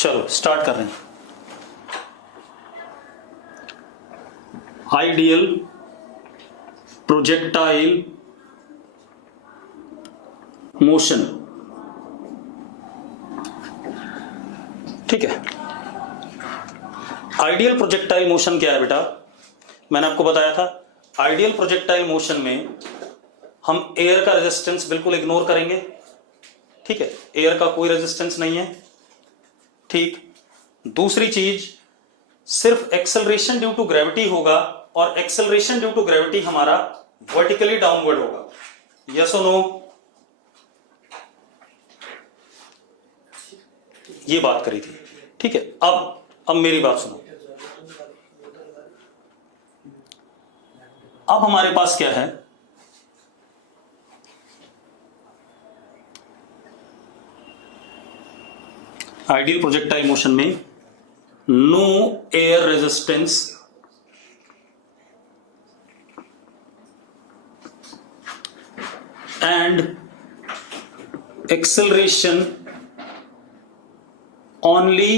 चलो स्टार्ट कर रहे हैं। आइडियल प्रोजेक्टाइल मोशन, ठीक है। आइडियल प्रोजेक्टाइल मोशन क्या है बेटा? मैंने आपको बताया था आइडियल प्रोजेक्टाइल मोशन में हम एयर का रेजिस्टेंस बिल्कुल इग्नोर करेंगे, ठीक है। एयर का कोई रेजिस्टेंस नहीं है, ठीक। दूसरी चीज, सिर्फ एक्सेलरेशन ड्यू टू ग्रेविटी होगा और एक्सेलरेशन ड्यू टू ग्रेविटी हमारा वर्टिकली डाउनवर्ड होगा। यस और नो? ये बात करी थी, ठीक है। अब मेरी बात सुनो। अब हमारे पास क्या है? आइडियल प्रोजेक्टाइल मोशन में no air resistance and acceleration only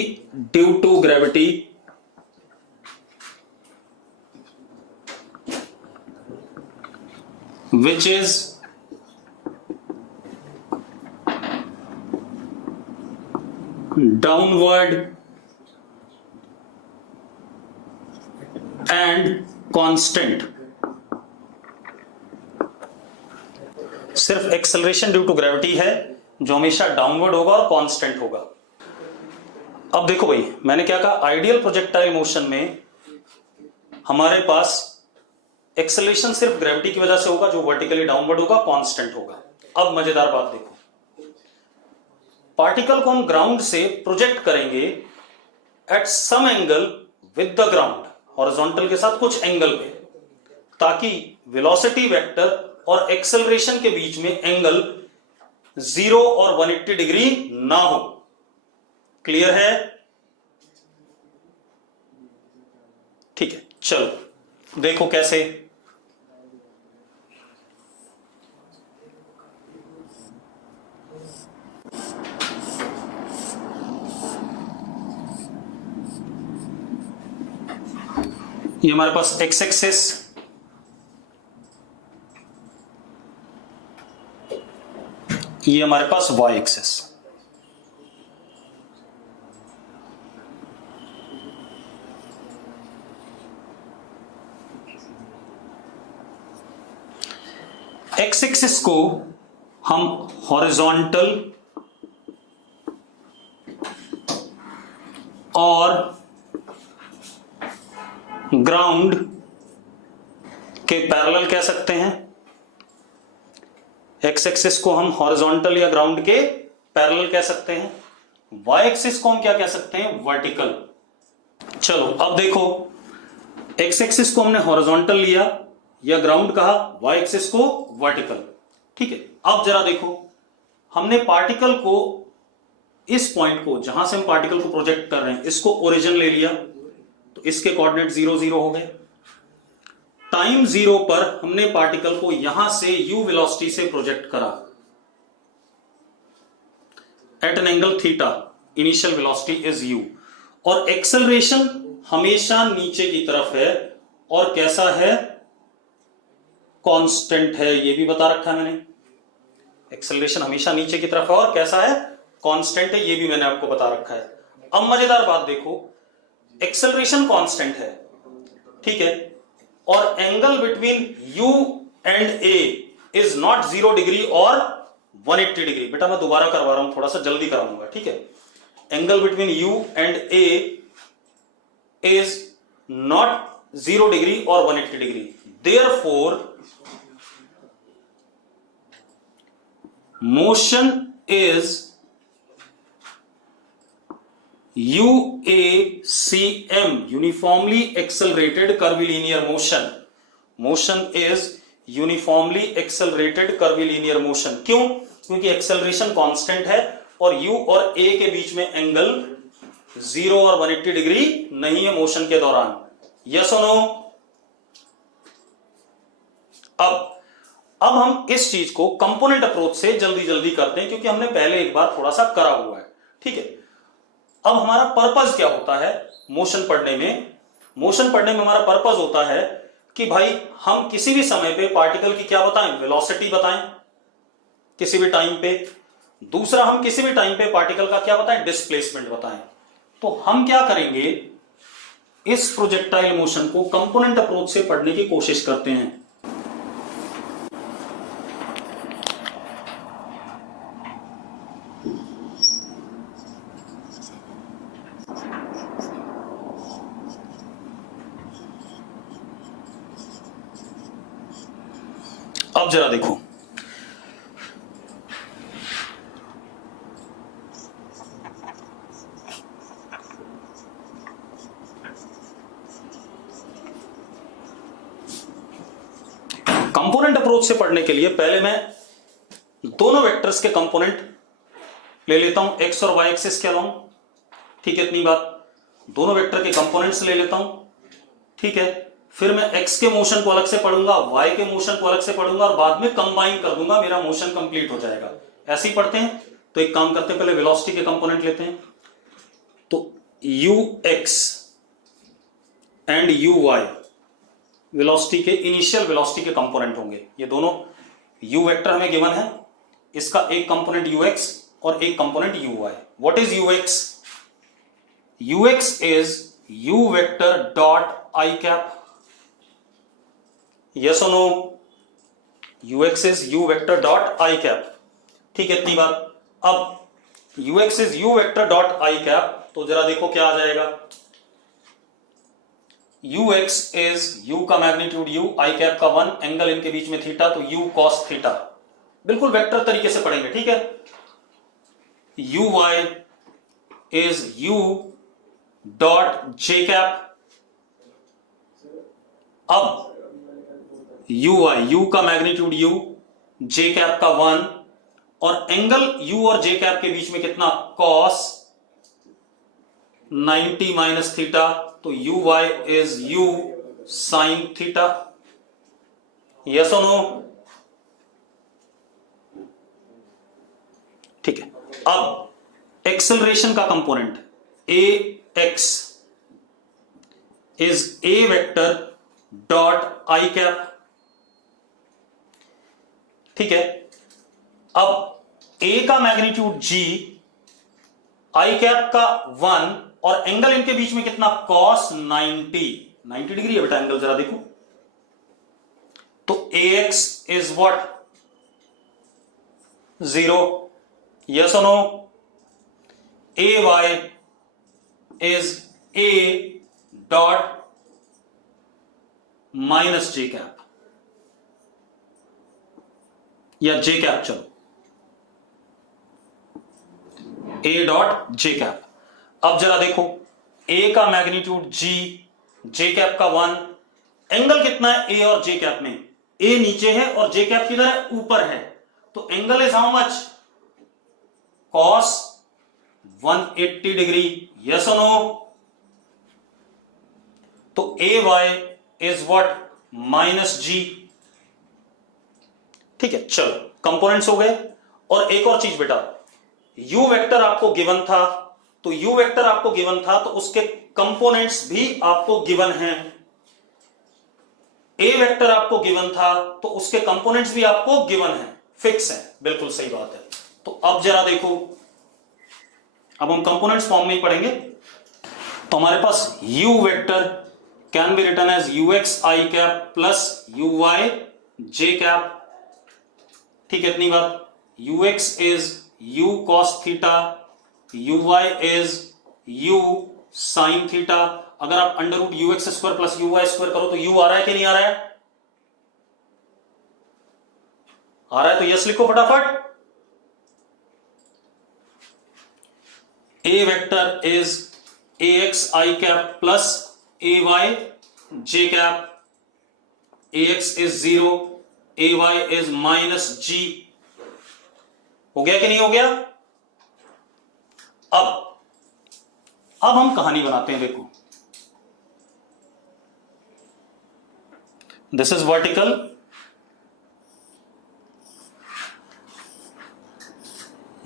due to gravity which is downward and constant। सिर्फ एक्सेलरेशन ड्यू टू ग्रेविटी है जो हमेशा डाउनवर्ड होगा और कांस्टेंट होगा। अब देखो भाई, मैंने क्या कहा? आइडियल प्रोजेक्टाइल मोशन में हमारे पास एक्सेलरेशन सिर्फ ग्रेविटी की वजह से होगा जो वर्टिकली डाउनवर्ड होगा, कांस्टेंट होगा। अब मजेदार बात देखो, पार्टिकल को हम ग्राउंड से प्रोजेक्ट करेंगे at some angle with the ground, horizontal के साथ कुछ एंगल पे, ताकि वेलोसिटी वेक्टर और एक्सेलरेशन के बीच में एंगल 0 और 180 डिग्री ना हो। क्लियर है? ठीक है, चलो देखो कैसे। ये हमारे पास एक्स एक्सिस, ये हमारे पास वाई एक्सिस। एक्स एक्सिस को हम हॉरिजॉन्टल और ग्राउंड के पैरेलल कह सकते हैं। एक्स एक्सिस को हम हॉरिजॉन्टल या ग्राउंड के पैरेलल कह सकते हैं। वाई एक्सिस को हम क्या कह सकते हैं? वर्टिकल। चलो अब देखो, एक्स एक्सिस को हमने हॉरिजॉन्टल लिया या ग्राउंड कहा, वाई एक्सिस को वर्टिकल, ठीक है। अब जरा देखो, हमने पार्टिकल को, इस पॉइंट को जहां से हम पार्टिकल को प्रोजेक्ट कर रहे हैं, इसको ओरिजिन ले लिया तो इसके कोऑर्डिनेट 0 0 हो गए। टाइम 0 पर हमने पार्टिकल को यहां से u वेलोसिटी से प्रोजेक्ट करा at an angle theta, initial velocity is u, और एक्सेलरेशन हमेशा नीचे की तरफ है और कैसा है? कांस्टेंट है। ये भी बता रखा है मैंने, एक्सेलरेशन हमेशा नीचे की तरफ है और कैसा है? कांस्टेंट है। ये भी मैंने आपको बता रखा है। अब मजेदार बात देखो, एक्सेलरेशन कांस्टेंट है, ठीक है, और angle between u and a is not 0 degree और 180 डिग्री। बेटा मैं दोबारा करवा रहा हूं, थोड़ा सा जल्दी कराऊंगा, ठीक है। Angle between u and a is not 0 degree और 180 degree. Therefore motion is UACM, uniformly accelerated curvilinear motion। motion is uniformly accelerated curvilinear motion। क्यों? क्योंकि एक्सेलरेशन कांस्टेंट है और U और A के बीच में एंगल 0 और 180 डिग्री नहीं है मोशन के दौरान। यस और नो? अब हम इस चीज को कंपोनेंट अप्रोच से जल्दी जल्दी करते हैं, क्योंकि हमने पहले एक बार थोड़ा सा करा हुआ है, ठीक है। अब हमारा पर्पस क्या होता है मोशन पढ़ने में? मोशन पढ़ने में हमारा पर्पस होता है कि भाई हम किसी भी समय पे पार्टिकल की क्या बताएं, वेलोसिटी बताएं किसी भी टाइम पे। दूसरा, हम किसी भी टाइम पे पार्टिकल का क्या बताएं, डिस्प्लेसमेंट बताएं। तो हम क्या करेंगे, इस प्रोजेक्टाइल मोशन को कंपोनेंट अप्रोच से पढ़ने की कोशिश करते हैं। अब जरा देखो, कंपोनेंट अप्रोच से पढ़ने के लिए पहले मैं दोनों वेक्टर्स के कंपोनेंट ले लेता हूं, एक्स और वाई एक्सिस के अलोंग। ठीक है, इतनी बात। दोनों वेक्टर के कंपोनेंट्स ले लेता हूं, ठीक है। फिर मैं एक्स के मोशन को अलग से पढ़ूंगा, वाई के मोशन को अलग से पढ़ूंगा और बाद में कंबाइन कर दूंगा, मेरा मोशन कंप्लीट हो जाएगा। ऐसे ही पढ़ते हैं। तो एक काम करते हैं, पहले वेलोसिटी के कंपोनेंट लेते हैं। तो u x and u y velocity के, इनिशियल वेलोसिटी के कंपोनेंट होंगे। ये दोनों यू वेक्टर हमें गिवन है, इसका एक कंपोनेंट यू एक्स और एक component u y. What is u x? U x is u vector dot I cap. Yes और no? ux is u vector dot i cap। ठीक है, इतनी बात। अब ux is u vector dot i cap, तो जरा देखो क्या आ जाएगा। ux is u का मैग्नीट्यूड u, i cap का 1, एंगल इनके बीच में थीटा, तो u cos थीटा। बिल्कुल वेक्टर तरीके से पढ़ेंगे, ठीक है। uy is u dot j cap। अब यू वाई, यू का मैग्नीट्यूड यू, जे कैप का 1 और एंगल यू और जे कैप के बीच में कितना, कॉस 90 माइनस थीटा, तो U Y is U sine theta. Yes और नो? ठीक है। अब एक्सेलरेशन का component A X is A vector dot I cap. ठीक है। अब a का मैग्नीट्यूड g, आई कैप का 1 और एंगल इनके बीच में कितना, cos 90 डिग्री है बेटा एंगल, जरा देखो। तो ax इज व्हाट, 0। यस और no? ay is a dot minus J cap या जे कैप, चलो ए डॉट जे कैप। अब जरा देखो, ए का मैग्नीट्यूड जी, जे कैप का 1, एंगल कितना है ए और जे कैप में, ए नीचे है और जे कैप किधर है, ऊपर है, तो angle is how much, cos 180 degree. Yes और नो? तो ए वाई इज व्हाट, माइनस जी। ठीक है, चलो कंपोनेंट्स हो गए। और एक और चीज बेटा, u वेक्टर आपको गिवन था, तो u वेक्टर आपको गिवन था तो उसके कंपोनेंट्स भी आपको गिवन हैं। a वेक्टर आपको गिवन था तो उसके कंपोनेंट्स भी आपको गिवन हैं, फिक्स हैं। बिल्कुल सही बात है। तो अब जरा देखो, अब हम कंपोनेंट्स फॉर्म में ही पढ़ेंगे। तो हमारे पास u vector can be written as ux i cap plus uy j cap. ठीक है, इतनी बात। ux is u cos theta, uy is u sin theta. अगर आप under root ux square plus uy square करो तो u आ रहा है कि नहीं आ रहा है? आ रहा है, तो यस लिखो फटाफट। a vector is ax i cap plus ay j cap. ax is 0, ay is minus g। हो गया कि नहीं हो गया? अब हम कहानी बनाते हैं। देखो, this is vertical,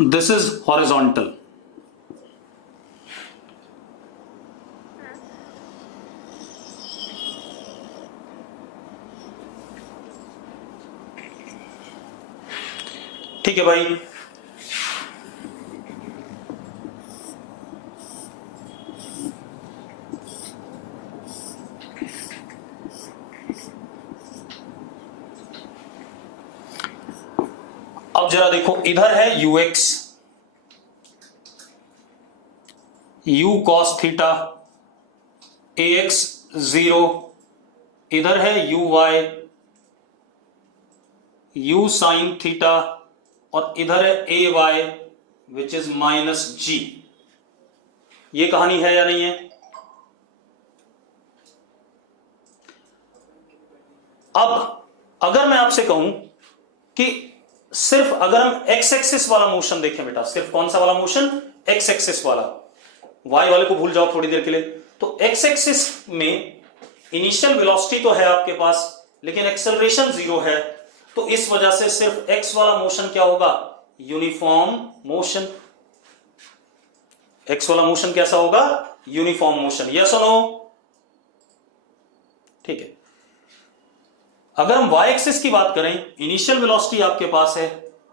this is horizontal. ठीक है भाई। अब जरा देखो, इधर है ux, u cos theta, ax 0, इधर है uy, u sin थीटा, और इधर है ay विच इज -g। ये कहानी है या नहीं है? अब अगर मैं आपसे कहूं कि सिर्फ अगर हम एक्स एक्सिस वाला मोशन देखें बेटा, सिर्फ कौन सा वाला मोशन? एक्स एक्सिस वाला, वाई वाले को भूल जाओ थोड़ी देर के लिए। तो एक्स एक्सिस में इनिशियल वेलोसिटी तो है आपके पास, लेकिन एक्सेलरेशन 0 है, तो इस वजह से सिर्फ एक्स वाला मोशन क्या होगा? Uniform motion. एक्स वाला मोशन कैसा होगा? Uniform motion. यस और नो? ठीक है। अगर हम वाई एक्सिस की बात करें, इनिशियल वेलोसिटी आपके पास है,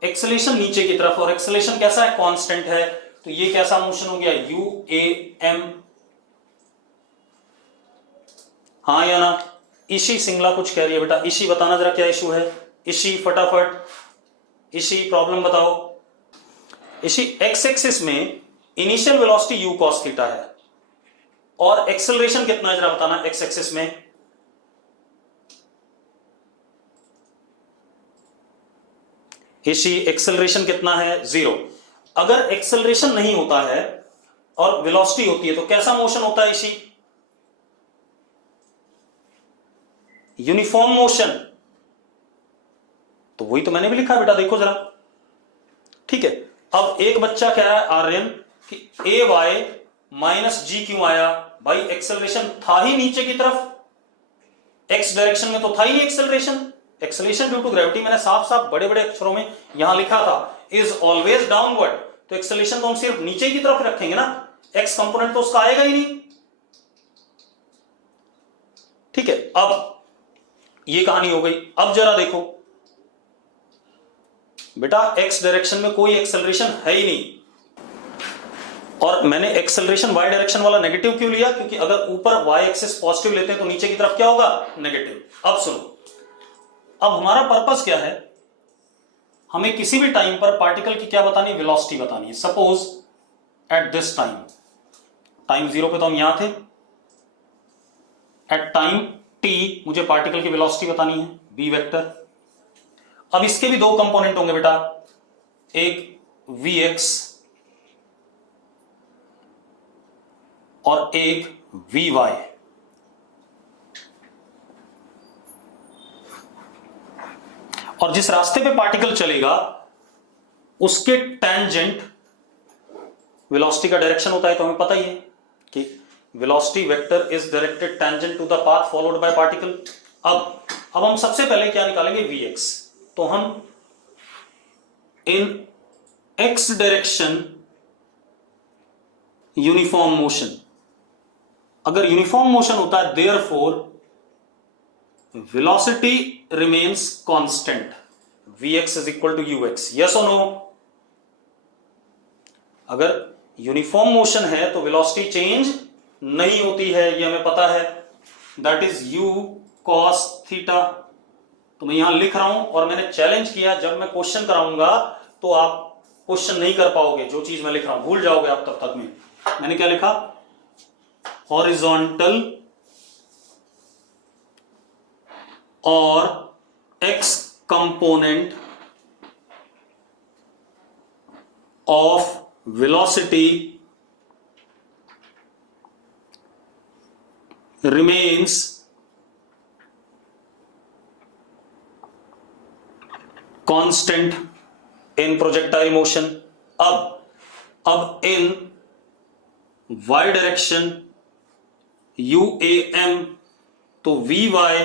एक्सेलेरेशन नीचे की तरफ, और एक्सेलेरेशन कैसा है? कांस्टेंट है, तो ये कैसा मोशन हो गया? U A M. हाँ या ना? इशी सिंगला कुछ कह रही है बेटा, इशी बताना जरा क्या इशू है? इशी फटाफट, इशी प्रॉब्लम बताओ। इशी एक्स एक्सिस में initial velocity you cos theta है, और एक्सेलरेशन कितना है जरा बताना एक्स एक्सिस में? इसी एक्सेलरेशन कितना है? 0। अगर एक्सेलरेशन नहीं होता है और वेलोसिटी होती है तो कैसा मोशन होता है? इसी यूनिफॉर्म मोशन। तो वही तो मैंने भी लिखा बेटा, देखो जरा। ठीक है। अब एक बच्चा कह रहा है आर्यन कि ए वाई माइनस जी क्यों आया? भाई एक्सेलरेशन था ही नीचे की तरफ, एक्स डायरेक्शन में तो था ही acceleration. Acceleration due to gravity मैंने साफ साफ बड़े बड़े अक्षरों में यहां लिखा था, इज ऑलवेज डाउनवर्ड। तो एक्सेलरेशन तो हम सिर्फ नीचे की तरफ रखेंगे ना, एक्स कंपोनेंट तो उसका आएगा ही नहीं। ठीक है, अब ये कहानी हो गई। अब जरा देखो बेटा, एक्स डायरेक्शन में कोई एक्सेलरेशन है ही नहीं, और मैंने एक्सेलरेशन वाई डायरेक्शन वाला नेगेटिव क्यों लिया? क्योंकि अगर ऊपर वाई एक्सिस पॉजिटिव लेते हैं तो नीचे की तरफ क्या होगा? नेगेटिव। अब सुनो, अब हमारा पर्पस क्या है? हमें किसी भी टाइम पर पार्टिकल की क्या बतानी? वेलोसिटी बतानी है। Suppose at this time, time 0 पे तो हम यहां थे, एट टाइम t मुझे पार्टिकल की वेलोसिटी बतानी है, v वेक्टर। अब इसके भी दो कंपोनेंट होंगे बेटा, एक vx और एक vy। और जिस रास्ते पे पार्टिकल चलेगा उसके टेंजेंट वेलोसिटी का डायरेक्शन होता है, तो हमें पता ही है कि velocity vector is directed tangent to the path followed by particle. अब हम सबसे पहले क्या निकालेंगे? vx। तो हम in x direction uniform motion, अगर यूनिफॉर्म मोशन होता है therefore velocity remains constant, vx is equal to ux। Yes और नो? अगर यूनिफॉर्म मोशन है तो वेलोसिटी चेंज नहीं होती है, ये हमें पता है, that is u cos theta. तो मैं यहां लिख रहा हूं, और मैंने चैलेंज किया जब मैं क्वेश्चन कराऊंगा तो आप क्वेश्चन नहीं कर पाओगे, जो चीज मैं लिख रहा हूं भूल जाओगे आप तब तक में। मैंने क्या लिखा? हॉरिजॉन्टल और x component of velocity remains constant in projectile motion। अब in y डायरेक्शन UAM, तो VY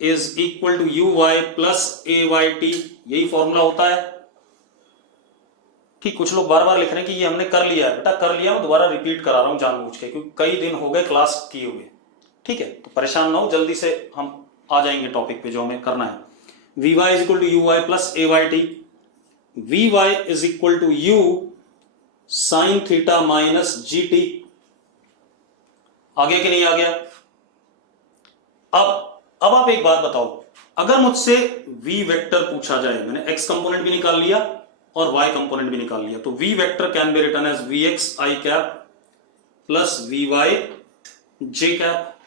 is equal to UY plus AYT, यही फॉर्मूला होता है। ठीक, कुछ लोग बार बार लिख रहे हैं कि ये हमने कर लिया है। बेटा कर लिया, मैं दोबारा रिपीट करा रहा हूं जानबूझ के, क्योंकि कई दिन हो गए क्लास किए हुए। ठीक है, तो परेशान ना हो, जल्दी से हम आ जाएंगे टॉपिक पे जो हमें करना है। VY is equal to UY plus AYT। V Y is equal to U sine theta minus G T. आ गया कि नहीं आ गया? अब आप एक बात बताओ, अगर मुझसे v वेक्टर पूछा जाए, मैंने x कंपोनेंट भी निकाल लिया और y कंपोनेंट भी निकाल लिया, तो v vector can be written as vx i cap plus vy j cap.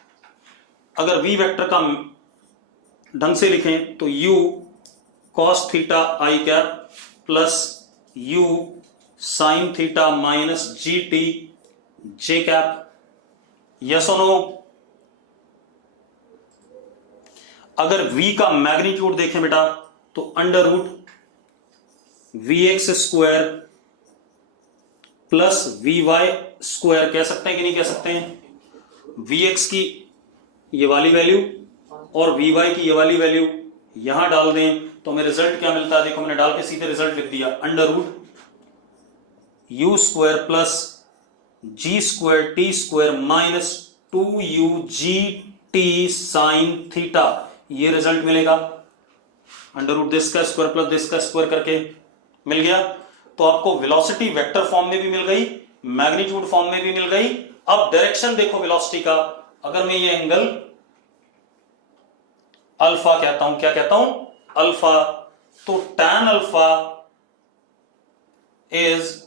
अगर v वेक्टर का ढंग से लिखें तो u cos theta i cap plus u sine theta minus G T j cap. Yes और नो? अगर v का magnitude देखें बेटा तो under root V X square plus V Y square कह सकते हैं कि नहीं कह सकते हैं? वी एक्स की ये वाली वैल्यू और वी वाई की ये वाली वैल्यू यहां डाल दें तो हमें रिजल्ट क्या मिलता है? देखो मैंने डाल के सीधे रिजल्ट लिख दिया, under root U square plus G square T square minus 2u G T sine theta, ये रिजल्ट मिलेगा। अंडर रूट दिस का स्क्वायर प्लस दिस का स्क्वायर करके मिल गया। तो आपको वेलोसिटी वेक्टर फॉर्म में भी मिल गई, मैग्नीट्यूड फॉर्म में भी मिल गई। अब डायरेक्शन देखो वेलोसिटी का, अगर मैं ये एंगल अल्फा कहता हूं, क्या कहता हूं? अल्फा, तो tan alpha is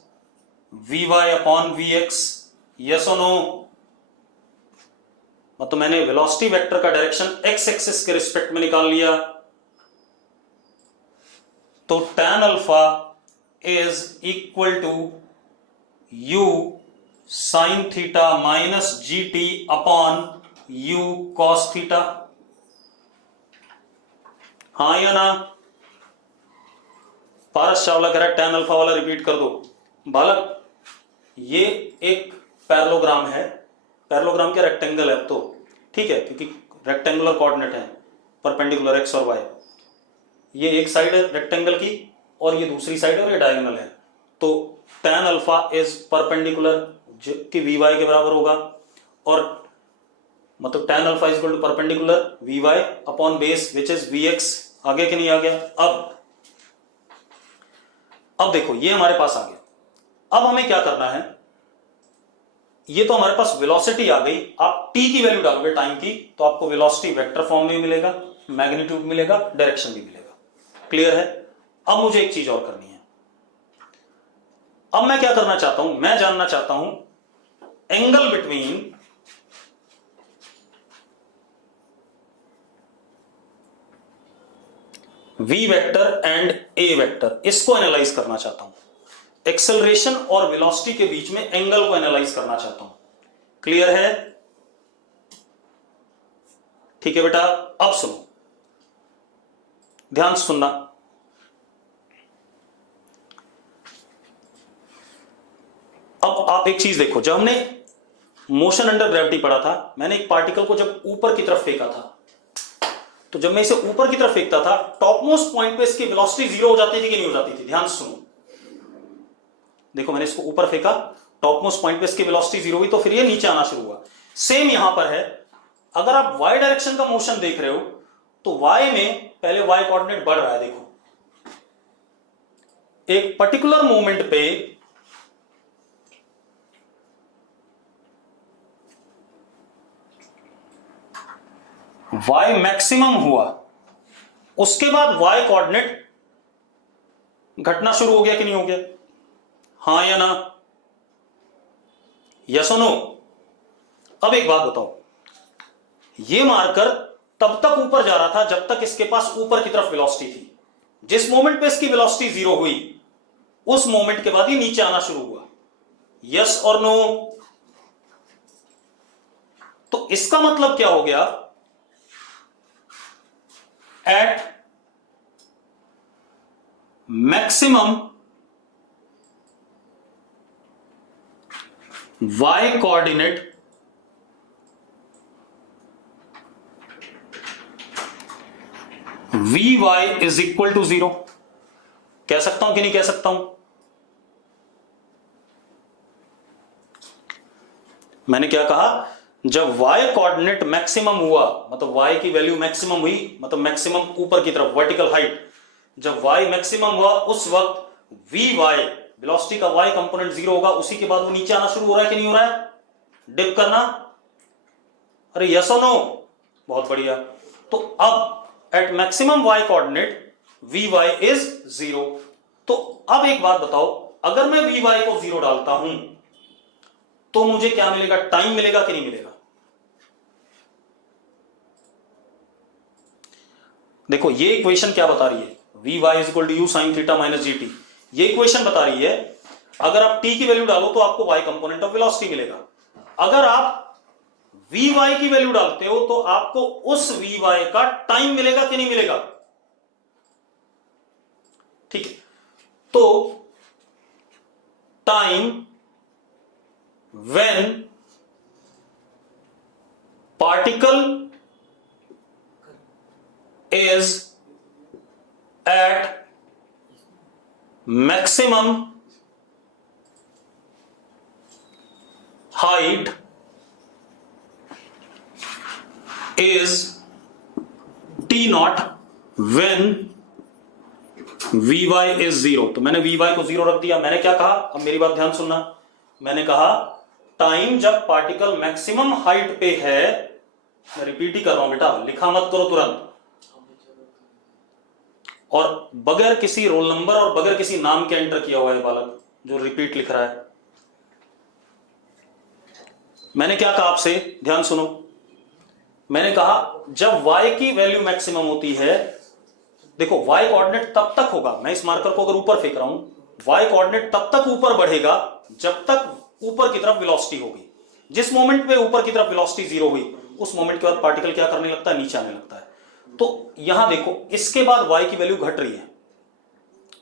V Y upon V X. Yes और नो? मतलब मैंने वेलोसिटी वेक्टर का डायरेक्शन एक्स एक्सिस के रिस्पेक्ट में निकाल लिया, तो tan alpha is equal to U sine theta minus G T upon U cos theta. हाँ या ना? पारस चावला कह रहा है tan अल्फा वाला रिपीट कर दो। बालक, ये एक पैरेललोग्राम है, पैरेललोग्राम क्या रेक्टेंगल है तो ठीक है, क्योंकि रेक्टेंगुलर कोऑर्डिनेट है परपेंडिकुलर एक्स और वाई। ये एक साइड है रेक्टेंगल की और ये दूसरी साइड है और ये डायगोनल है। तो tan अल्फा इज परपेंडिकुलर जो कि वी वाई के बराबर होगा, और मतलब tan alpha is equal to perpendicular V Y upon base which is V X. आगे कि नहीं आ गया? अब देखो ये हमारे पास आ गया। अब हमें क्या करना है, ये तो हमारे पास वेलोसिटी आ गई। आप t की वैल्यू डालोगे टाइम की तो आपको वेलोसिटी वेक्टर फॉर्म में भी मिलेगा, मैग्नीट्यूड मिलेगा, डायरेक्शन भी मिलेगा। क्लियर है? अब मुझे एक चीज और करनी है। अब मैं क्या करना चाहता हूं, मैं जानना चाहता हूं angle between v vector and a vector, इसको एनालाइज करना चाहता हूं। एक्सेलरेशन और वेलोसिटी के बीच में एंगल को एनालाइज करना चाहता हूं। क्लियर है? ठीक है बेटा, अब सुनो, ध्यान से सुनना। अब आप एक चीज देखो, जब हमने मोशन अंडर ग्रेविटी पढ़ा था, मैंने एक पार्टिकल को जब ऊपर की तरफ फेंका था, तो जब मैं इसे ऊपर की तरफ फेंकता था, टॉप मोस्ट पॉइंट पे इसकी वेलोसिटी जीरो हो जाती थी कि नहीं हो जाती थी? ध्यान से सुनो। देखो मैंने इसको ऊपर फेंका, टॉप मोस्ट पॉइंट पे इसकी वेलोसिटी जीरो हुई, तो फिर ये नीचे आना शुरू हुआ। सेम यहां पर है, अगर आप y डायरेक्शन का मोशन देख रहे हो तो y में पहले y कोऑर्डिनेट बढ़ रहा है। देखो एक पर्टिकुलर मोमेंट पे y मैक्सिमम हुआ, उसके बाद y कोऑर्डिनेट घटना शुरू हो गया कि नहीं हो गया? हाँ या ना? यस और नो? अब एक बात बताओ, ये मार्कर तब तक ऊपर जा रहा था जब तक इसके पास ऊपर की तरफ वेलोसिटी थी। जिस मोमेंट पे इसकी वेलोसिटी जीरो हुई, उस मोमेंट के बाद ये नीचे आना शुरू हुआ। यस और नो? तो इसका मतलब क्या हो गया, at maximum y coordinate vy is equal to zero. कह सकता हूं कि नहीं कह सकता हूं? मैंने क्या कहा, जब y कोऑर्डिनेट मैक्सिमम हुआ, मतलब y की वैल्यू मैक्सिमम हुई, मतलब मैक्सिमम ऊपर की तरफ वर्टिकल हाइट, जब y मैक्सिमम हुआ उस वक्त वी वाई, वेलोसिटी का वाई कंपोनेंट 0 होगा, उसी के बाद वो नीचे आना शुरू हो रहा है कि नहीं हो रहा है, डिप करना, अरे यस और नो, बहुत बढ़िया। तो अब at maximum Y coordinate V Y is 0। तो अब एक बात बताओ, अगर मैं वी वाई को 0 डालता हूं तो मुझे क्या मिलेगा, टाइम मिलेगा कि नहीं मिलेगा? देखो ये इक्वेशन क्या बता रही है, V Y is equal to U sine theta minus G T, ये इक्वेशन बता रही है अगर आप टी की वैल्यू डालो तो आपको वाई कंपोनेंट ऑफ वेलोसिटी मिलेगा, अगर आप वी वाई की वैल्यू डालते हो तो आपको उस वी वाई का टाइम मिलेगा कि नहीं मिलेगा? ठीक है, तो time when particle is at maximum height is t naught when vy is 0। तो मैंने vy को 0 रख दिया। मैंने क्या कहा, अब मेरी बात ध्यान सुनना, मैंने कहा टाइम जब पार्टिकल मैक्सिमम हाइट पे है, मैं रिपीट ही कर रहा हूं बेटा, लिखा मत करो तुरंत, और बगैर किसी रोल नंबर और बगैर किसी नाम के एंटर किया हुआ है बालक जो रिपीट लिख रहा है। मैंने क्या कहा आपसे, ध्यान सुनो, मैंने कहा जब y की वैल्यू मैक्सिमम होती है, देखो y कोऑर्डिनेट तब तक होगा, मैं इस मार्कर को अगर ऊपर फेंक रहा हूं, y कोऑर्डिनेट तब तक ऊपर बढ़ेगा जब तक ऊपर की तरफ वेलोसिटी होगी। जिस मोमेंट पे ऊपर की तरफ वेलोसिटी 0 हुई, उस मोमेंट के बाद पार्टिकल क्या करने लगता है, नीचे आने लगता है। तो यहां देखो इसके बाद y की वैल्यू घट रही है,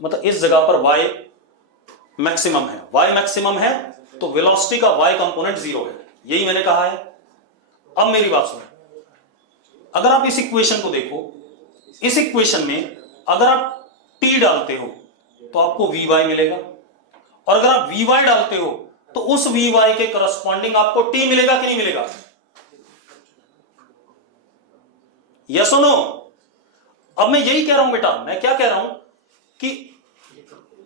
मतलब इस जगह पर y मैक्सिमम है, y मैक्सिमम है तो वेलोसिटी का y कंपोनेंट 0 है, यही मैंने कहा है। अब मेरी बात सुनो, अगर आप इस इक्वेशन को देखो, इस इक्वेशन में अगर आप t डालते हो तो आपको vy मिलेगा, और अगर आप vy डालते हो तो उस vy के करस्पॉन्डिंग आपको t मिलेगा कि नहीं मिलेगा? यस और नो? अब मैं यही कह रहा हूं बेटा, मैं क्या कह रहा हूं कि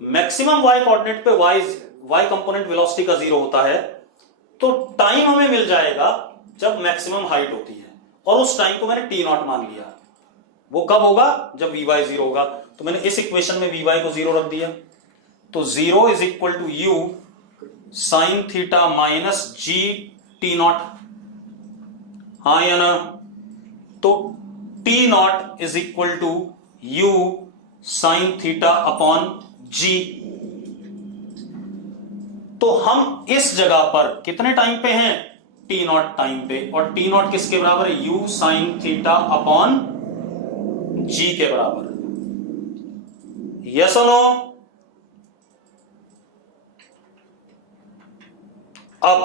मैक्सिमम y कोऑर्डिनेट पे y कंपोनेंट वेलोसिटी का 0 होता है, तो टाइम हमें मिल जाएगा जब मैक्सिमम हाइट होती है, और उस टाइम को मैंने t नॉट मान लिया। वो कब होगा, जब vy 0 होगा। तो मैंने इस इक्वेशन में vy को 0 रख दिया, तो 0 is equal to U sine theta minus G T naught, हाँ या ना? तो t naught is equal to U sine theta upon G. तो हम इस जगह पर कितने टाइम पे हैं, t नॉट टाइम पे, और t नॉट किसके बराबर है, u sine theta upon g के बराबर। यस और नो? अब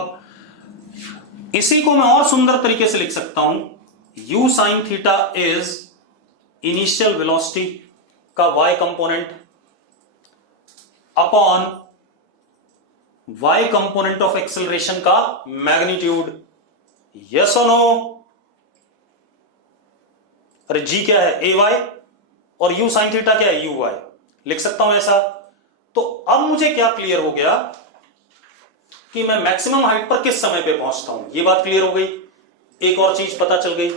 इसी को मैं और सुंदर तरीके से लिख सकता हूं, u sine theta is initial velocity का y component upon y component of acceleration का मैग्नीट्यूड। यस और नो? अरे g क्या है, ay, और u साइन थीटा क्या है, uy, लिख सकता हूं ऐसा। तो अब मुझे क्या क्लियर हो गया कि मैं मैक्सिमम हाइट पर किस समय पे पहुंचता हूं, ये बात क्लियर हो गई। एक और चीज पता चल गई,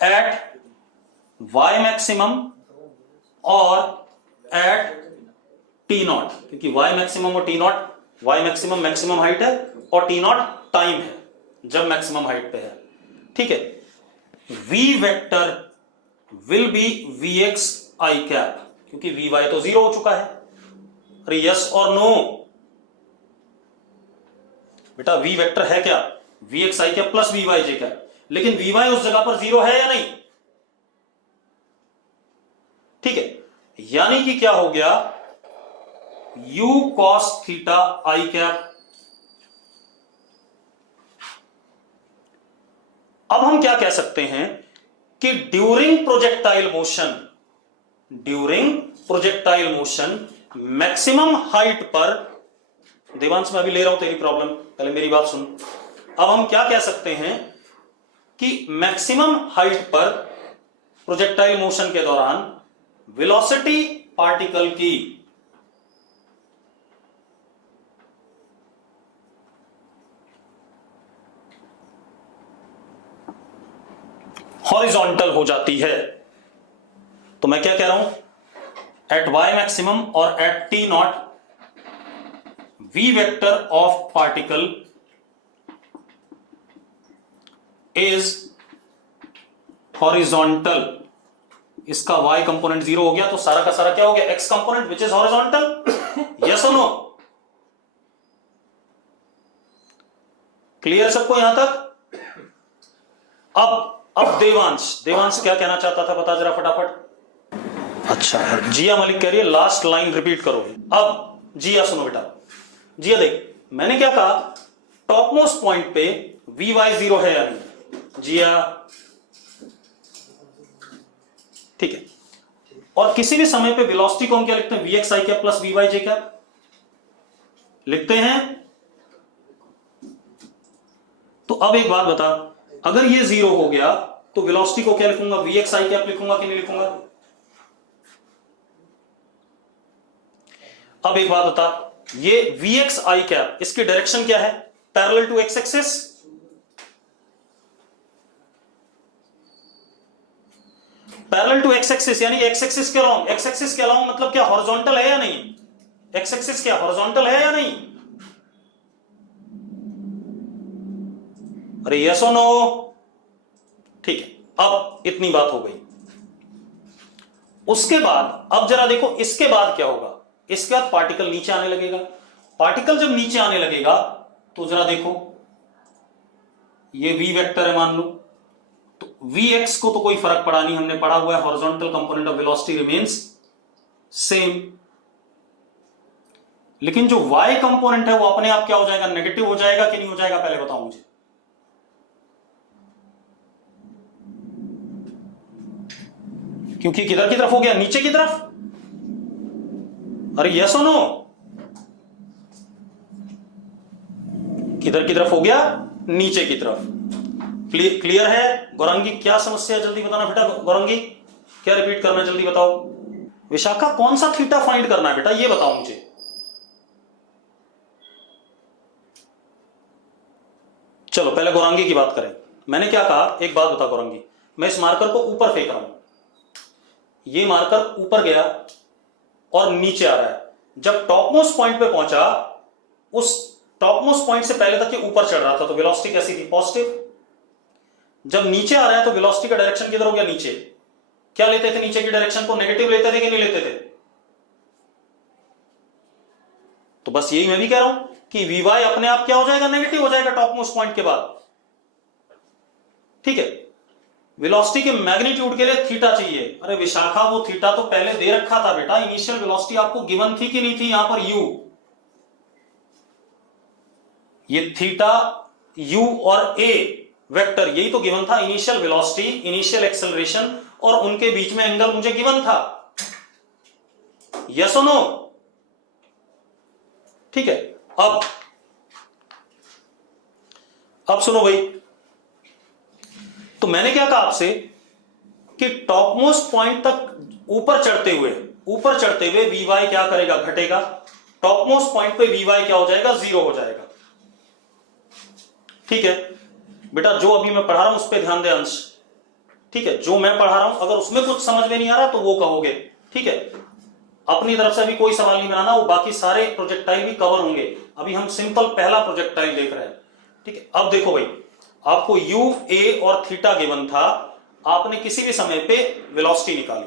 एट y मैक्सिमम और एट t नॉट, क्योंकि y मैक्सिमम और t not, y maximum maximum height है और t नॉट टाइम है जब मैक्सिमम हाइट पे है। ठीक है, v vector will be vx i cap, क्योंकि vy तो 0 हो चुका है। अरे यस और नो? बेटा v वेक्टर है क्या, vx i cap plus vy j cap, लेकिन vy उस जगह पर 0 है या नहीं? ठीक है, यानी कि क्या हो गया, u cos theta i cap. अब हम क्या कह सकते हैं कि during projectile motion maximum height पर, देवांश मैं अभी ले रहा हूं तेरी प्रॉब्लम, पहले मेरी बात सुन। अब हम क्या कह सकते हैं कि मैक्सिमम हाइट पर प्रोजेक्टाइल मोशन के दौरान वेलोसिटी पार्टिकल की हॉरिजॉन्टल हो जाती है। तो मैं क्या कह रहा हूं, एट वाई मैक्सिमम और at T naught V vector of particle is horizontal. इसका y कंपोनेंट 0 हो गया तो सारा का सारा क्या हो गया, x component which is horizontal. Yes और नो, क्लियर सबको यहां तक। अब देवांश क्या कहना चाहता था, बता जरा फटाफट। अच्छा, जिया मलिक कह रही है लास्ट लाइन रिपीट करो। अब जिया सुनो बेटा, जिया देख मैंने क्या कहा, टॉप मोस्ट पॉइंट पे वी वाई 0 है या नहीं, जिया ठीक है। और किसी भी समय पे वेलोसिटी को हम क्या लिखते हैं, V X I cap plus V Y J cap लिखते हैं। तो अब एक बात बता, अगर ये 0 हो गया तो वेलोसिटी को क्या लिखूंगा, वी एक्स आई कैप लिखूंगा कि नहीं लिखूंगा। अब एक बात बता, ये वी एक्स आई कैप इसकी डायरेक्शन क्या है, parallel to X axis. Parallel to X axis यानी एक्स एक्सिस के अलोंग, एक्स एक्सिस के अलोंग मतलब क्या, हॉरिजॉन्टल है या नहीं, एक्स एक्सिस क्या हॉरिजॉन्टल है या नहीं। अरे यस और नो, ठीक है। अब इतनी बात हो गई। उसके बाद अब जरा देखो इसके बाद क्या होगा, इसके बाद पार्टिकल नीचे आने लगेगा। पार्टिकल जब नीचे आने लगेगा तो जरा देखो, ये वी वेक्टर है मान लो, तो वी एक्स को तो कोई फर्क पड़ा नहीं, हमने पढ़ा हुआ है horizontal component of velocity remains same. लेकिन जो वाई कंपोनेंट है वो अपने आप क्या हो जाएगा, नेगेटिव हो जाएगा कि नहीं हो जाएगा, पहले बताओ मुझे। क्योंकि किधर की तरफ हो गया, नीचे की तरफ। अरे यस और नो, किधर की तरफ हो गया, नीचे की तरफ। क्लियर है गौरंगी, क्या समस्या है जल्दी बताना बेटा। गौरंगी क्या रिपीट करना है जल्दी बताओ। विशाखा कौन सा थीटा फाइंड करना है बेटा, ये बताओ मुझे। चलो पहले गौरंगी की बात करें। मैंने क्या कहा, एक बात बता गौरंगी, मैं इस मार्कर को ऊपर फेंक रहा हूं, ये मार्कर ऊपर गया और नीचे आ रहा है। जब टॉप मोस्ट पॉइंट पे पहुंचा, उस टॉप मोस्ट पॉइंट से पहले तक ये ऊपर चढ़ रहा था, तो वेलोसिटी कैसी थी, पॉजिटिव। जब नीचे आ रहा है तो वेलोसिटी का डायरेक्शन किधर हो गया, नीचे। क्या लेते थे नीचे की डायरेक्शन को, नेगेटिव लेते थे कि नहीं लेते थे। तो बस यही मैं भी कह रहा हूं कि वी वाई अपने आप क्या हो जाएगा, नेगेटिव हो जाएगा टॉप मोस्ट पॉइंट के बाद। ठीक है, वेलोसिटी के मैग्नीट्यूड के लिए थीटा चाहिए। अरे विशाखा वो थीटा तो पहले दे रखा था बेटा, इनिशियल वेलोसिटी आपको गिवन थी कि नहीं थी, यहां पर यू, ये थीटा यू और ए वेक्टर यही तो गिवन था। इनिशियल वेलोसिटी, इनिशियल एक्सेलरेशन और उनके बीच में एंगल मुझे गिवन था। यस और नो, ठीक है। अब सुनो भाई, तो मैंने क्या कहा आपसे कि टॉप मोस्ट पॉइंट तक ऊपर चढ़ते हुए वी वाई क्या करेगा, घटेगा। टॉप मोस्ट पॉइंट पे वी वाई क्या हो जाएगा, 0 हो जाएगा। ठीक है बेटा, जो अभी मैं पढ़ा रहा हूं उस पर ध्यान दे अंश। ठीक है, जो मैं पढ़ा रहा हूं अगर उसमें कुछ समझ में नहीं आ रहा तो वो कहोगे। ठीक है, अपनी तरफ से अभी कोई सवाल नहीं बनाना, वो बाकी सारे प्रोजेक्टाइल भी कवर होंगे। अभी हम सिंपल पहला प्रोजेक्टाइल देख रहे हैं। ठीक है, अब देखो भाई, आपको यू, ए और थीटा गिवन था, आपने किसी भी समय पे वेलोसिटी निकाली।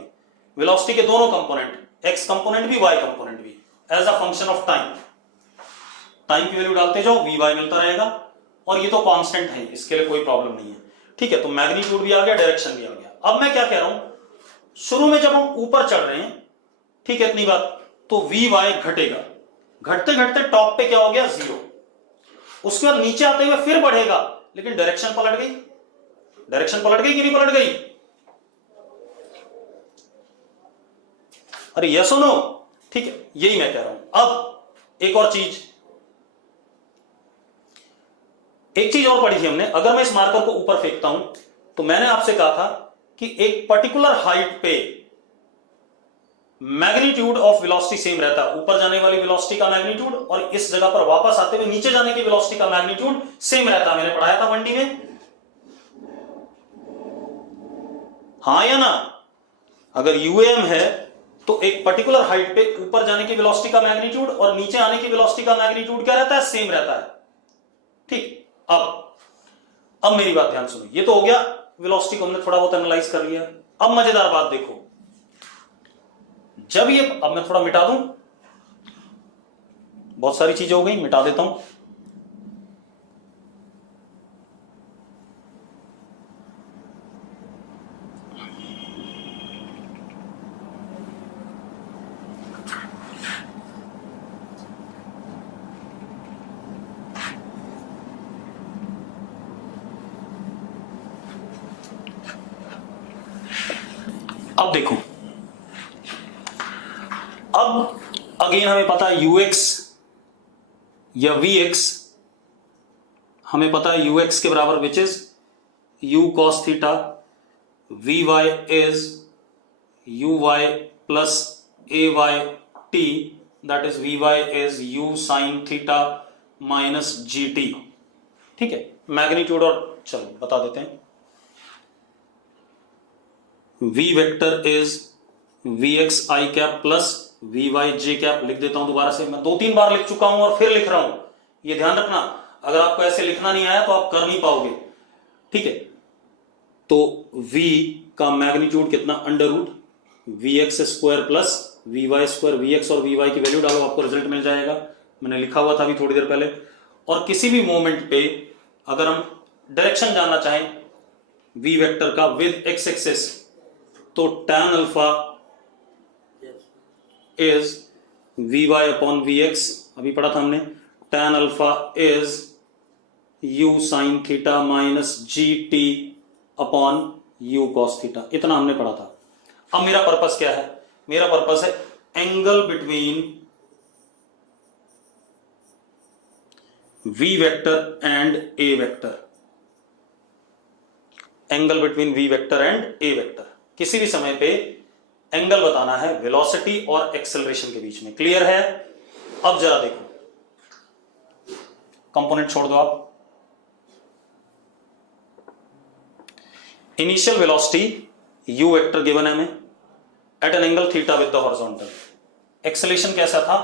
वेलोसिटी के दोनों कंपोनेंट, एक्स कंपोनेंट भी वाई कंपोनेंट भी, as a function of time की वैल्यू डालते जाओ, वी वाई मिलता रहेगा। और ये तो कांस्टेंट है, इसके लिए कोई प्रॉब्लम नहीं है। ठीक है, तो मैग्नीट्यूड भी आ गया, डायरेक्शन भी आ गया। अब मैं क्या कह रहा हूं, शुरू में जब हम ऊपर चढ़ रहे हैं, ठीक है इतनी बात, तो वी वाई घटेगा, घटते घटते टॉप पे क्या हो गया, 0। उसके बाद नीचे आते हुए फिर बढ़ेगा, लेकिन डायरेक्शन पलट गई। डायरेक्शन पलट गई कि नहीं पलट गई। अरे यस और नो, ठीक है, यही मैं कह रहा हूं। अब एक और चीज, एक चीज और पढ़ी थी हमने। अगर मैं इस मार्कर को ऊपर फेंकता हूं तो मैंने आपसे कहा था कि एक पर्टिकुलर हाइट पे मैग्नीट्यूड ऑफ वेलोसिटी सेम रहता है, ऊपर जाने वाली वेलोसिटी का मैग्नीट्यूड और इस जगह पर वापस आते हुए नीचे जाने की वेलोसिटी का मैग्नीट्यूड सेम रहता है। मैंने पढ़ाया था 1D में, हाँ या ना? अगर यूएम है तो एक पर्टिकुलर हाइट पे ऊपर जाने की वेलोसिटी का मैग्नीट्यूड और नीचे आने की वेलोसिटी का मैग्नीट्यूड क्या रहता है? सेम रहता है। ठीक, अब मेरी बात ध्यान सुनो। ये तो हो गया वेलोसिटी को हमने थोड़ा बहुत एनालाइज कर लिया। अब मजेदार बात देखो, जब ये, अब मैं थोड़ा मिटा दूं, बहुत सारी चीजें हो गई, मिटा देता हूं। अब देखो, अब अगेन हमें पता है ux या vx, हमें पता है ux के बराबर which is u cos theta, vy is uy plus ay t, that is vy is u sin theta minus gt। ठीक है, मैग्नीट्यूड और चलो बता देते हैं। v vector is vx i cap plus vy j cap. लिख देता हूं दोबारा से, मैं 2-3 बार लिख चुका हूं और फिर लिख रहा हूं, ये ध्यान रखना। अगर आपको ऐसे लिखना नहीं आया तो आप कर नहीं पाओगे। ठीक है, तो v का मैग्नीट्यूड कितना? Under root vx square plus vy square. vx और vy की वैल्यू डालो, आपको रिजल्ट मिल जाएगा। मैंने लिखा हुआ था अभी थोड़ी देर पहले। और किसी भी मोमेंट पे अगर हम डायरेक्शन जानना चाहें v वेक्टर का विद x एक्सिस, तो tan alpha is vy upon vx, अभी पढ़ा था हमने। tan alpha is u sin theta minus gt upon u cos theta. इतना हमने पढ़ा था। अब मेरा पर्पस क्या है? मेरा पर्पस है angle between v vector and a vector. Angle between v vector and a vector, किसी भी समय पे एंगल बताना है वेलोसिटी और एक्सेलरेशन के बीच में। क्लियर है? अब जरा देखो, कंपोनेंट छोड़ दो आप। Initial velocity u vector given है हमें at an angle theta with the horizontal. Acceleration कैसा था?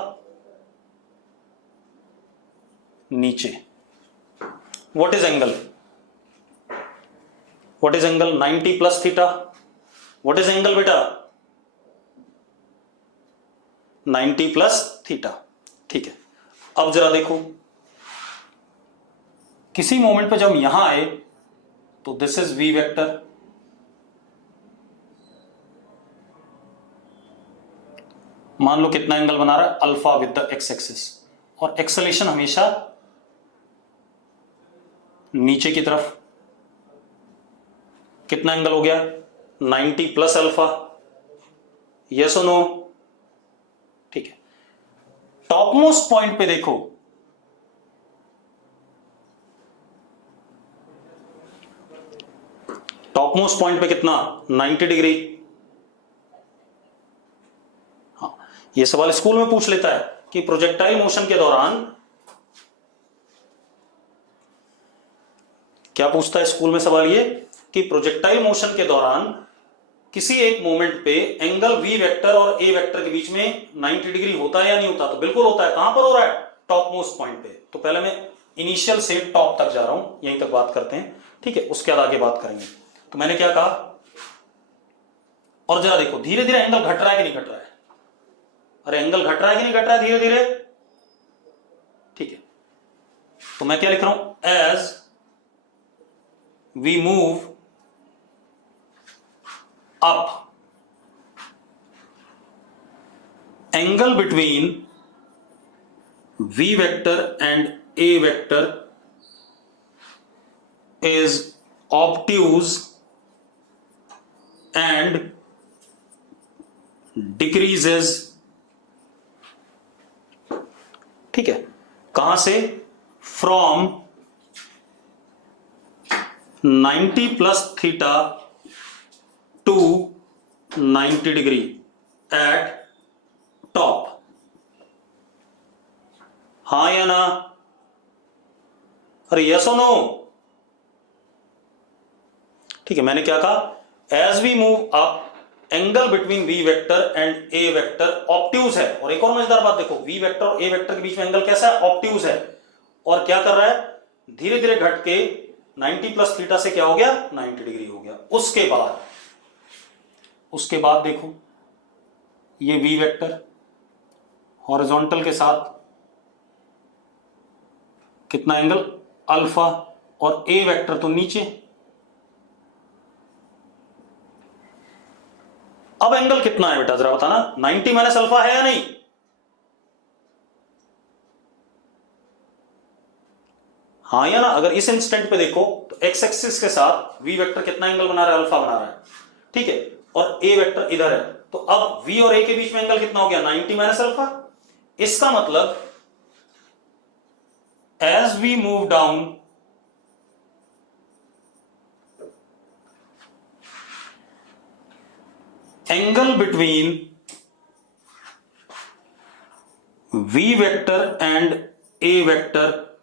नीचे। What is angle? What is angle? 90 plus theta. What is angle बेटा? 90 प्लस थीटा। ठीक है, अब जरा देखो, किसी मोमेंट पे जब यहां आए तो दिस इज v वेक्टर, मान लो कितना एंगल बना रहा है? Alpha with the x axis. और एक्सेलेरेशन हमेशा नीचे की तरफ। कितना एंगल हो गया? 90 प्लस अल्फा। यस और नो? ठीक है, टॉप मोस्ट पॉइंट पे देखो, टॉप मोस्ट पॉइंट पे कितना? 90 डिग्री। हाँ, ये सवाल स्कूल में पूछ लेता है कि प्रोजेक्टाइल मोशन के दौरान, क्या पूछता है स्कूल में सवाल? ये कि प्रोजेक्टाइल मोशन के दौरान किसी एक मोमेंट पे एंगल v वेक्टर और a वेक्टर के बीच में 90 डिग्री होता है या नहीं होता? तो बिल्कुल होता है। कहां पर हो रहा है? टॉप मोस्ट पॉइंट पे। तो पहले मैं इनिशियल से टॉप तक जा रहा हूं, यहीं तक बात करते हैं। ठीक है, उसके बाद आगे बात करेंगे। तो मैंने क्या कहा, और जरा देखो धीरे धीरे एंगल घट रहा है कि नहीं घट रहा है? अरे एंगल घट रहा है कि नहीं घट रहा है धीरे धीरे? ठीक है, तो मैं क्या लिख रहा हूं? As we move up, angle between v vector and a vector is obtuse and decreases। ठीक है, कहां से? From 90 plus theta to 90 degree at हाँ या ना? अरे यस और नो? ठीक है, मैंने क्या कहा, as we move up angle between V vector and A vector obtuse है। और एक और मजेदार बात देखो, वी वेक्टर और ए वेक्टर के बीच में एंगल कैसा है, ऑब्ट्यूज है। और क्या कर रहा है, धीरे धीरे घट के 90 प्लस थीटा से क्या हो गया, 90 डिग्री हो गया। उसके बाद देखो, ये वी वेक्टर हॉरिजॉन्टल के साथ कितना एंगल, अल्फा, और ए वेक्टर तो नीचे। अब एंगल कितना है बेटा, जरा बताना, 90 माइनस अल्फा है या नहीं? हाँ या ना? अगर इस इंस्टेंट पे देखो तो एक्स एक्सिस के साथ वी वेक्टर कितना एंगल बना रहा है, अल्फा बना रहा है, ठीक है, और ए वेक्टर इधर है। तो अब वी और ए के बीच में एंगल कितना हो गया, 90 माइनस अल्फा। इसका मतलब as we move down angle between V vector and A vector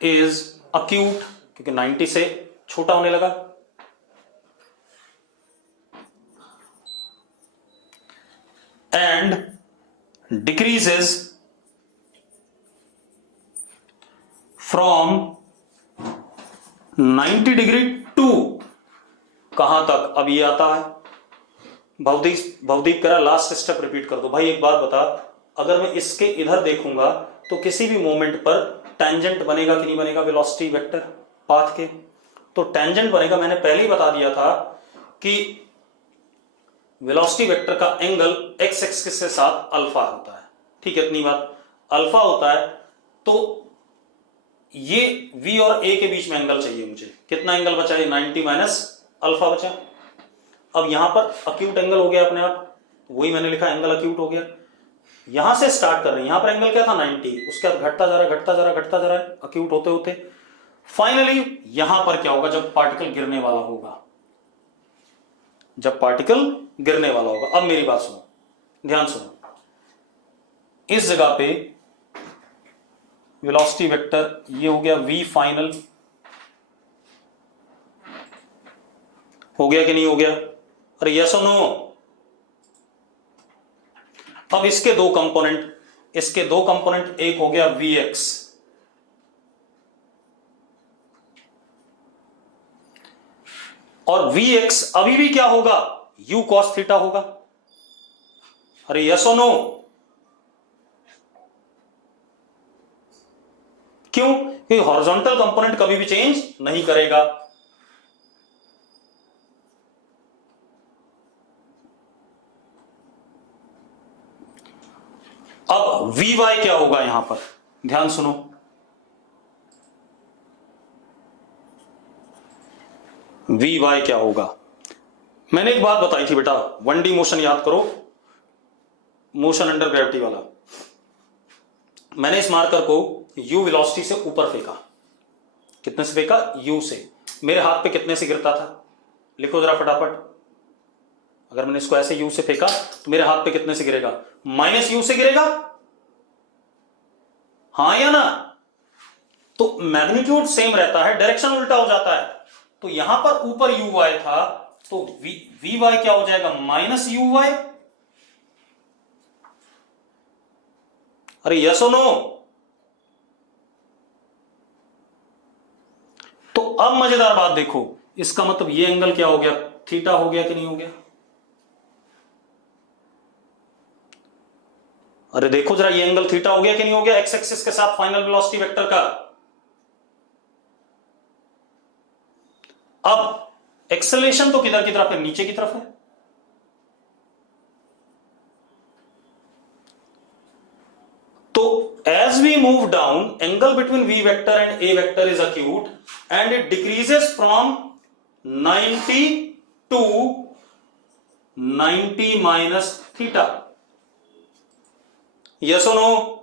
is acute, क्योंकि 90 से छोटा होने लगा, and decreases from 90 degree to कहां तक, अब ये आता है, भवदीप कह रहा लास्ट स्टेप रिपीट कर दो। भाई एक बात बता, अगर मैं इसके इधर देखूंगा तो किसी भी मोमेंट पर टेंजेंट बनेगा कि नहीं बनेगा वेलोसिटी वेक्टर पाथ के? तो टेंजेंट बनेगा। मैंने पहले ही बता दिया था कि वेलोसिटी वेक्टर का एंगल एक्स एक्सिस के साथ अल्फा होता है, ठीक है, इतनी बात, अल्फा होता है। तो ये v और a के बीच में एंगल चाहिए मुझे, कितना एंगल बचा है, 90 माइनस अल्फा बचा। अब यहां पर अक्यूट एंगल हो गया अपने आप, वही मैंने लिखा, एंगल अक्यूट हो गया। यहां से स्टार्ट कर रहे हैं, यहां पर एंगल क्या था, 90, उसके बाद घटता जा रहा है, घटता जा रहा है, घटता जा रहा है अक्यूट होते होते। फाइनली यहां पर क्या होगा, जब पार्टिकल गिरने वाला होगा, जब पार्टिकल गिरने वाला होगा। अब मेरी बात सुनो, ध्यान सुनो, इस जगह पे वेलोसिटी वेक्टर ये हो गया v फाइनल, हो गया कि नहीं हो गया, अरे यस और नो? अब इसके दो कंपोनेंट, एक हो गया vx, और vx अभी भी क्या होगा, u cos थीटा होगा। अरे यस और नो? क्यों? क्योंकि हॉरिजॉन्टल कंपोनेंट कभी भी चेंज नहीं करेगा। अब वी वाई क्या होगा यहां पर, ध्यान सुनो, वी वाई क्या होगा। मैंने एक बात बताई थी बेटा, 1D मोशन याद करो, मोशन अंडर ग्रेविटी वाला। मैंने इस मार्कर को u वेलोसिटी से ऊपर फेंका, कितने से फेंका, u से। मेरे हाथ पे कितने से गिरता था, लिखो जरा फटाफट। अगर मैंने इसको ऐसे u से फेंका तो मेरे हाथ पे कितने से गिरेगा, -u से गिरेगा, हाँ या ना? तो मैग्नीट्यूड सेम रहता है, डायरेक्शन उल्टा हो जाता है। तो यहां पर ऊपर u y था, तो v y क्या हो जाएगा, -u y। अरे यस और नो? तो अब मजेदार बात देखो, इसका मतलब ये एंगल क्या हो गया, थीटा हो गया कि नहीं हो गया? अरे देखो जरा, ये एंगल थीटा हो गया कि नहीं हो गया, एक्स एक्सिस के साथ फाइनल वेलोसिटी वेक्टर का। अब एक्सेलरेशन तो किधर की तरफ है, नीचे की तरफ है। तो as we move down, angle between v vector and a vector is acute and it decreases from 90 to 90 minus theta. Yes or no?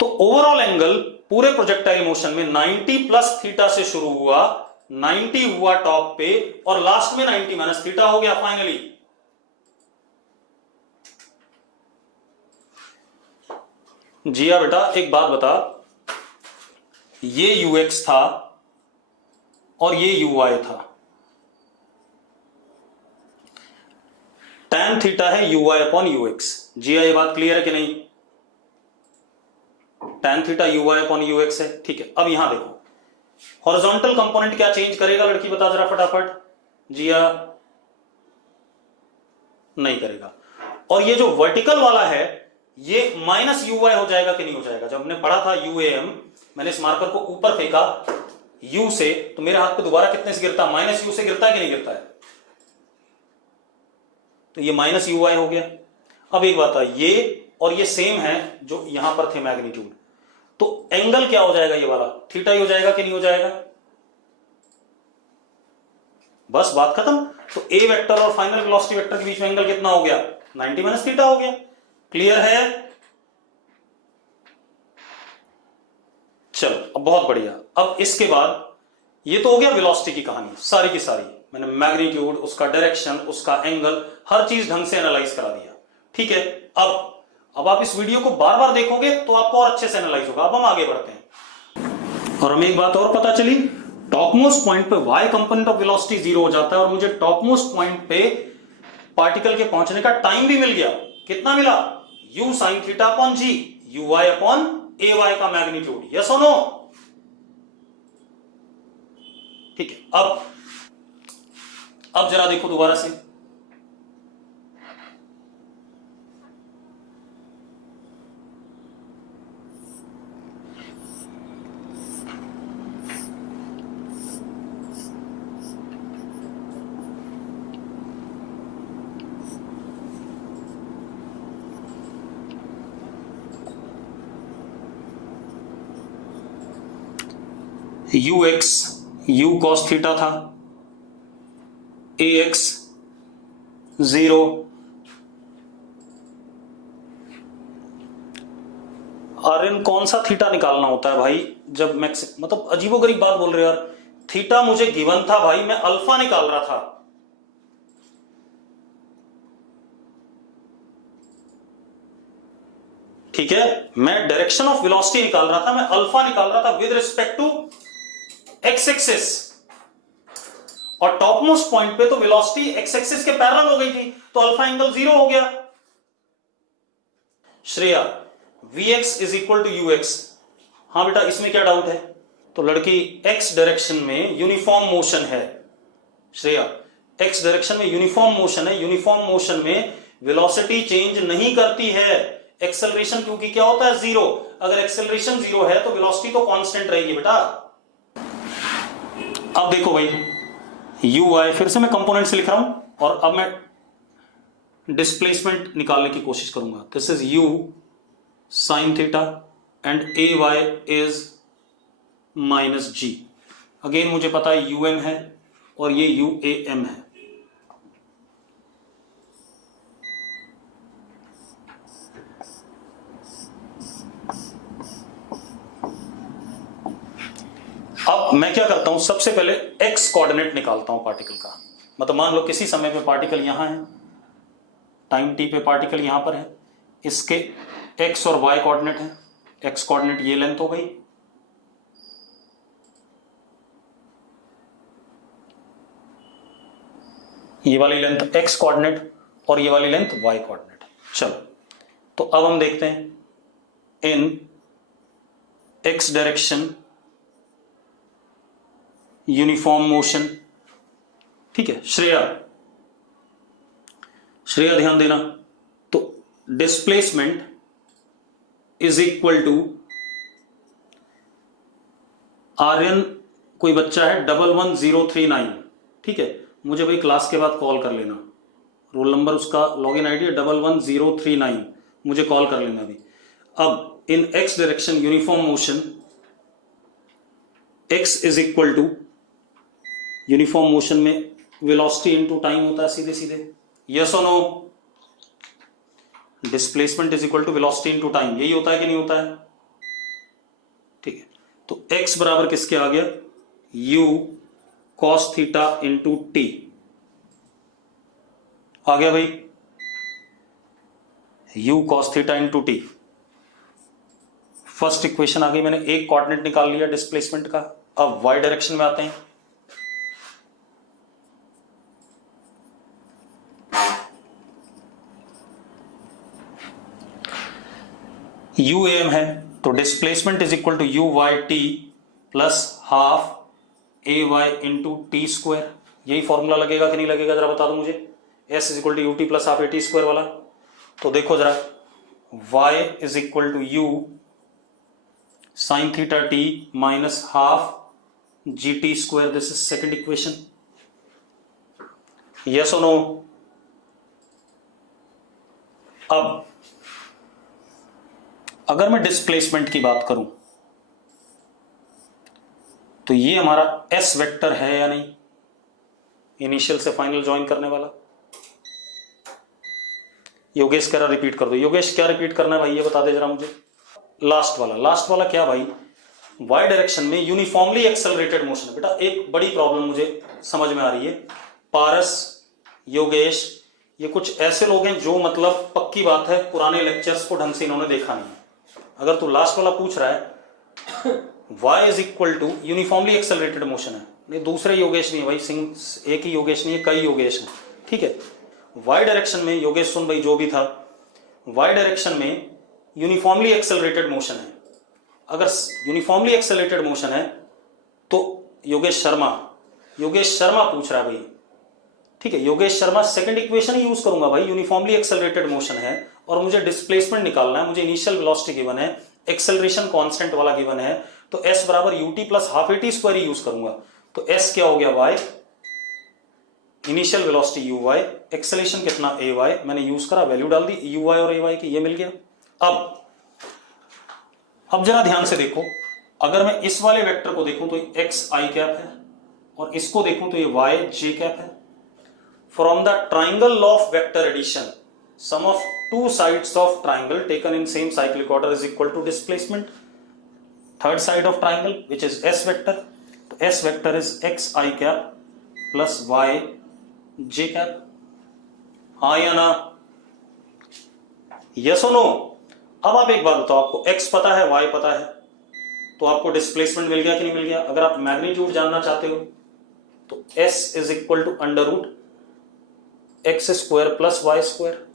तो ओवरऑल एंगल पूरे प्रोजेक्टाइल मोशन में 90 प्लस थीटा से शुरू हुआ, 90 हुआ टॉप पे, और लास्ट में 90 माइनस थीटा हो गया फाइनली। जिया बेटा एक बात बता, ये ux था और ये uy था, tan थीटा है uy अपॉन ux। जिया ये बात क्लियर है कि नहीं? tan theta uy upon ux है, ठीक है। अब यहां देखो हॉरिजॉन्टल कंपोनेंट क्या चेंज करेगा, लड़की बता जरा फटाफट। जिया नहीं करेगा। और ये जो वर्टिकल वाला है ये माइनस यू वाई हो जाएगा कि नहीं हो जाएगा? जब हमने पढ़ा था यूएएम, मैंने इस मार्कर को ऊपर फेंका यू से, तो मेरे हाथ पे दोबारा कितने से गिरता? माइनस यू से गिरता है कि नहीं गिरता है? तो ये माइनस यू वाई हो गया। अब एक बात है, ये और ये सेम है जो यहां पर थे मैग्नीट्यूड, तो एंगल क्या हो जाएगा? ये वाला थीटा ही हो जाएगा कि नहीं हो जाएगा? बस बात खत्म। तो ए वेक्टर और फाइनल वेलोसिटी वेक्टर के बीच में एंगल कितना हो गया? 90 माइनस थीटा हो गया। क्लियर है? चलो अब बहुत बढ़िया। अब इसके बाद ये तो हो गया वेलोसिटी की कहानी सारी की सारी, मैंने मैग्नीट्यूड, उसका डायरेक्शन, उसका एंगल, हर चीज ढंग से एनालाइज करा दिया। ठीक है, अब आप इस वीडियो को बार बार देखोगे तो आपको और अच्छे से एनालाइज होगा। अब हम आगे बढ़ते हैं और हमें एक बात और पता चली, टॉपमोस्ट पॉइंट पे y कंपोनेंट ऑफ वेलोसिटी 0 हो जाता है और मुझे टॉपमोस्ट पॉइंट पे पार्टिकल के पहुंचने का टाइम भी मिल गया। कितना मिला? u sin theta upon g, uy upon ay का मैग्नीट्यूड। यस और नो? ठीक है, अब जरा देखो दोबारा से, ux u cos थीटा था, ax 0, rn कौन सा थीटा निकालना होता है भाई? जब मैक्स मतलब अजीबोगरीब बात बोल रहे हो यार। थीटा मुझे गिवन था भाई, मैं अल्फा निकाल रहा था। ठीक है, मैं डायरेक्शन ऑफ वेलोसिटी निकाल रहा था, मैं अल्फा निकाल रहा था with respect to X axis, और टॉप मोस्ट पॉइंट पे तो वेलोसिटी एक्स एक्सिस के पैरेलल हो गई थी, तो अल्फा एंगल 0 हो गया। Shreya Vx is equal to ux। हाँ बेटा, इसमें क्या डाउट है? तो लड़की x डायरेक्शन में यूनिफॉर्म मोशन है। श्रेया x डायरेक्शन में यूनिफॉर्म मोशन है, यूनिफॉर्म मोशन में वेलोसिटी चेंज नहीं करती है। एक्सेलरेशन क्योंकि क्या होता है? 0। अगर एक्सेलरेशन 0 है तो वेलोसिटी तो कांस्टेंट रहेगी बेटा। अब देखो भाई, ui फिर से मैं कंपोनेंट से लिख रहा हूं और अब मैं डिस्प्लेसमेंट निकालने की कोशिश करूंगा। This is u sin theta and ay is minus g। Again मुझे पता है um है और ये uam है। अब मैं क्या करता हूं, सबसे पहले x कोऑर्डिनेट निकालता हूं पार्टिकल का। मतलब मान लो किसी समय पे पार्टिकल यहां है, टाइम t पे पार्टिकल यहां पर है, इसके x और y कोऑर्डिनेट है। x कोऑर्डिनेट ये लेंथ हो गई, ये वाली लेंथ x कोऑर्डिनेट और ये वाली लेंथ y कोऑर्डिनेट। चलो तो अब हम देखते हैं in x direction uniform motion. ठीक है श्रेया ध्यान देना। तो displacement is equal to Aryan, कोई बच्चा है 11039। ठीक है, मुझे भाई क्लास के बाद कॉल कर लेना, रोल नंबर उसका लॉगिन आईडी है 11039, मुझे कॉल कर लेना अभी। अब in X direction uniform motion, X is equal to uniform motion में वेलोसिटी इनटू टाइम होता है सीधे सीधे। यस और no? Displacement is equal to velocity into time, यही होता है कि नहीं होता है? ठीक है, तो x बराबर किसके आ गया? u cos theta into T आ गया भाई, u cos theta into T. First equation आ गई, मैंने एक कोऑर्डिनेट निकाल लिया डिस्प्लेसमेंट का। अब वाई डायरेक्शन में आते हैं। यू एम है तो displacement is equal to U Y T plus half A Y into T square. यही फॉर्मूला लगेगा कि नहीं लगेगा जरा बता दो मुझे, S is equal to U T plus half A T square वाला। तो देखो जरा, y is equal to U sine theta T minus half G T square, this is second equation. Yes और नो? अब अगर मैं डिस्प्लेसमेंट की बात करूं तो ये हमारा एस वेक्टर है या नहीं, इनिशियल से फाइनल ज्वाइन करने वाला। योगेश कह रहा रिपीट कर दो। योगेश क्या रिपीट करना है भाई, ये बता दे जरा मुझे। लास्ट वाला क्या भाई, वाई डायरेक्शन में यूनिफॉर्मली एक्सेलरेटेड मोशन है। बेटा एक बड़ी प्रॉब्लम मुझे समझ में आ रही है, पारस, योगेश, ये कुछ ऐसे लोग हैं जो मतलब पक्की बात है पुराने लेक्चर्स को ढंग से इन्होंने देखा नहीं है। अगर तू लास्ट वाला पूछ रहा है y is equal to uniformly accelerated motion है, नहीं दूसरे योगेश नहीं है भाई, सिंह एक ही योगेश नहीं है, कई योगेश हैं, ठीक है। वाई डायरेक्शन में योगेश सुन भाई जो भी था, वाई डायरेक्शन में यूनिफॉर्मली एक्सेलरेटेड मोशन है। अगर यूनिफॉर्मली एक्सेलरेटेड मोशन है तो योगेश शर्मा पूछ रहा है भाई, ठीक है। योगेश शर्मा सेकंड इक्वेशन ही यूज करूंगा भाई, यूनिफॉर्मली एक्सेलरेटेड मोशन है और मुझे डिस्प्लेसमेंट निकालना है, मुझे इनिशियल वेलोसिटी गिवन है, एक्सेलरेशन कांस्टेंट वाला गिवन है, तो s बराबर U T plus half A T square ही यूज करूंगा। तो s क्या हो गया y, initial velocity U Y, acceleration कितना ए वाई, मैंने यूज करा, वैल्यू डाल दी यू वाई और ए वाई की, ये मिल गया। अब जरा ध्यान से देखो, अगर मैं इस वाले वेक्टर को देखूं तो एक्स आई कैप है और इसको देखूं तो ये वाई जे कैप है। From the triangle of vector addition sum of two sides of triangle taken in same cyclic order is equal to displacement third side of triangle which is S vector. तो S vector is X I cap plus Y J cap. हाँ या ना, yes और no? अब आप एक बात बताओ, आपको x पता है, y पता है, तो आपको डिस्प्लेसमेंट मिल गया कि नहीं मिल गया? अगर आप मैग्नीट्यूड जानना चाहते हो तो s is equal to under root X square plus Y square.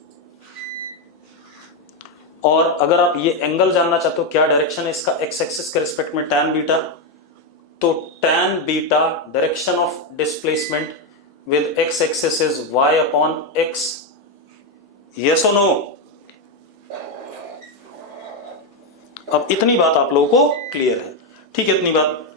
और अगर आप ये एंगल जानना चाहते हो, क्या डायरेक्शन है इसका x एक्सिस के रिस्पेक्ट में, tan बीटा, तो tan beta direction of displacement with x axis is y upon x। Yes और नो? अब इतनी बात आप लोगों को क्लियर है, ठीक है? इतनी बात